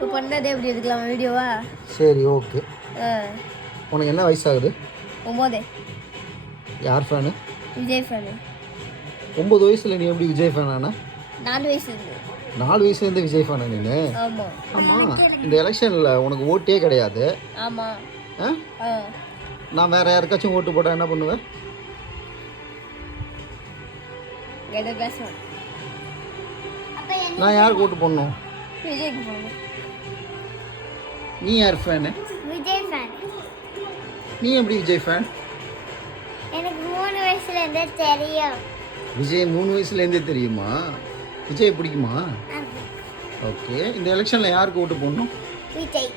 இப்போ பண்ணதே எப்படி எடுக்கலாம் வீடியோவா? சரி ஓகே. உனக்கு என்ன வயசாகுது? 9. யார் ஃபேனு? விஜய் ஃபேனு. 9 வயசுல நீ எப்படி விஜய் ஃபேன் ஆனா? 4 வயசுலேருந்து. 4 வயசுலேருந்து விஜய் ஃபேனா நீனு? ஆமாம். ஆமாம். இந்த எலெக்ஷனில் உனக்கு ஓட்டே கிடையாது. ஆமாம். ஆ, நான் வேற யாருக்காச்சும் ஓட்டு போட்டால் என்ன பண்ணுவேன்? பேசுவேன். நான் யாருக்கு ஓட்டு போடணும்? விஜய்க்கு போகணும். நீ யார் ஃபேனு? விஜய் ஃபேன். நீ எப்படி விஜய் ஃபேன்? எனக்கு 3 வயசுலேருந்தே தெரியும். விஜய் 3 வயசுலேருந்தே தெரியுமா? விஜய் பிடிக்குமா? ஓகே. இந்த எலெக்ஷனில் யாருக்கு ஓட்டு போடணும்? விஜய்.